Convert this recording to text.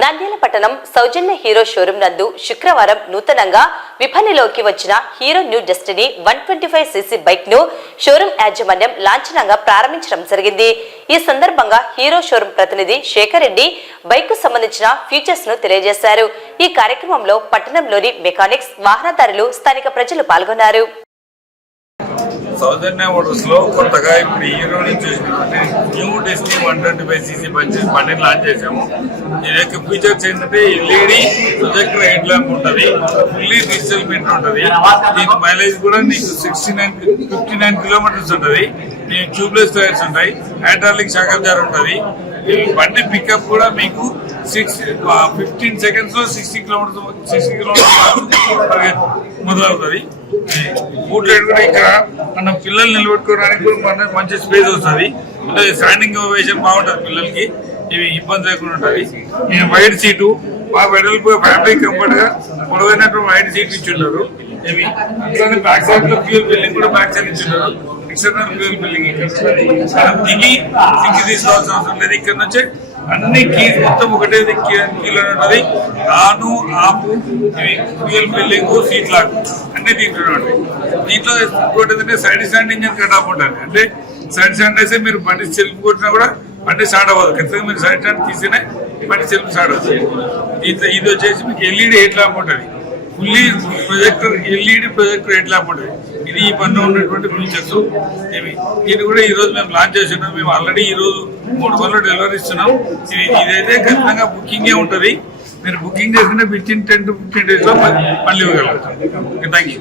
నంద్యాల పట్టణం సౌజన్య hero showroom నందు శుక్రవారం నూతనంగా విపణిలోకి వచ్చిన hero new destiny 125cc bike ను షోరూం యాజమాన్యం లాంఛనంగా ప్రారంభించడం జరిగింది। ఈ సందర్భంగా హీరో షోరూం ప్రతినిధి శేఖర్ రెడ్డి బైక్ కు సంబంధించిన ఫీచర్స్ ను తెలియజేశారు। ఈ కార్యక్రమంలో పట్టణంలోని మెకానిక్స్, వాహనదారులు, స్థానిక ప్రజలు పాల్గొన్నారు। సౌజన్య మోటార్స్ లో కొత్తగా ఇప్పుడు హీరో నుంచి న్యూ డెస్టినీ 125cc బండిని లాంచ్ చేసాము। దీని యొక్క ఫీచర్స్ ఏంటంటే ఎల్ఈడి ప్రొజెక్టర్ హెడ్ ల్యాంప్ ఉంటుంది, ఫుల్లీ డిజిటల్ ప్రింట్ ఉంటుంది। దీని మైలేజ్ కూడా నీకు 59 కిలోమీటర్స్ ఉంటుంది। దీనికి ట్యూబ్లెస్ టైర్స్ ఉంటాయి, హైడ్రాలిక్ షాక్ అబ్జార్వర్ ఉంటుంది। ఈ బండి పికప్ కూడా మీకు 15 సెకండ్స్ లో 60 కిలోమీటర్స్ మొదలవుతుంది। బూట్ లైట్ కూడా ఇక్కడ మనం పిల్లలు నిలబెట్టుకోవడానికి కూడా మంచి స్పేస్ వస్తుంది, స్టాండింగ్ ఓవేషన్ బాగుంటుంది పిల్లలకి, ఇవి ఇబ్బంది లేకుండా ఉంటుంది। వైడ్ సీటు బాగా వెడల్పు, ఫ్యాబ్రిక్ కంఫర్ట్ గా పొడవైనటువంటి వైడ్ సీట్ ఇచ్చింటారు। ఇవి అట్లానే బ్యాక్ సైడ్ లో ఫ్యూల్ బిల్డింగ్ కూడా బ్యాక్ సైడ్ ఇచ్చింటారు, ఎక్స్టర్నల్ ఫ్యూల్ బిల్డింగ్ దిగి తీసుకోవాల్సిన అవసరం లేదు। ఇక్కడ నుంచి అన్ని కీస్ మొత్తం ఒకటే కీలో ఉంటుంది, ఆను ఆపు, ఫ్యూయల్ బిల్డింగ్, సీట్ లాక్ అన్ని దీంట్లో ఉంటాయి। దీంట్లో ఇంకోటి ఏంటంటే side stand engine cut off ఉంటుంది, అంటే సైడ్ స్టాండ్ వేస్తే మీరు బండి సెల్ఫ్ కొట్టినా కూడా బండి స్టార్ట్ అవ్వదు, ఖచ్చితంగా మీరు సైడ్ స్టాండ్ తీసినా బండి సెల్ఫ్ స్టార్ట్ అవుతుంది। ఇది వచ్చేసి మీకు ఎల్ఈడి హెడ్ ల్యాంప్ ఉంటుంది, fully projector, LED projector head lamp ఉంటుంది। ఇది ఈ బండిలో ఉన్నటువంటి ఫీచర్స్ ఇవి। దీన్ని కూడా ఈ రోజు మేము లాంచ్ చేస్తున్నాం। మేము ఆల్రెడీ ఈ రోజు 3 బండ్లు డెలివరీ ఇస్తున్నాం। ఇదైతే ఖచ్చితంగా బుకింగే ఉంటుంది, మీరు బుకింగ్ చేసుకుంటే విత్ ఇన్ 10 to 15 days లో మళ్ళీ ఇవ్వగలుగుతాం। Thank you.